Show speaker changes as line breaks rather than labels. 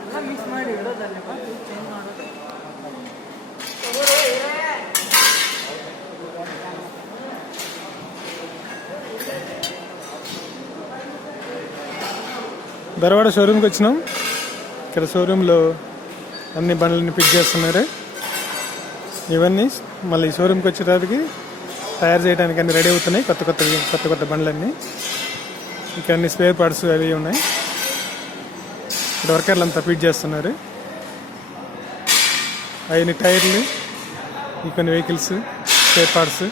ಎಲ್ಲ ಮಿಕ್ಸ್ ಮಾಡಿ ಇಡೋದಲ್ಲಪ್ಪ ಚೇಂಜ್ ಮಾಡೋದು?
ధరవాడ షోరూమ్కి వచ్చినాం. ఇక్కడ షోరూంలో అన్ని బండ్లని పిక్ చేస్తున్నారు. ఇవన్నీ మళ్ళీ షోరూమ్కి వచ్చేటప్పటికి తయారు చేయడానికి అన్ని రెడీ అవుతున్నాయి. కొత్త కొత్త కొత్త కొత్త బండ్లన్నీ. ఇక్కడ అన్ని స్పేర్ పార్ట్స్ అవి ఉన్నాయి. ఇక్కడ వర్కర్లు అంతా ఫిట్ చేస్తున్నారు. అయిన టైర్లు ఈ కొన్ని వెహికల్స్ స్పేర్ పార్ట్స్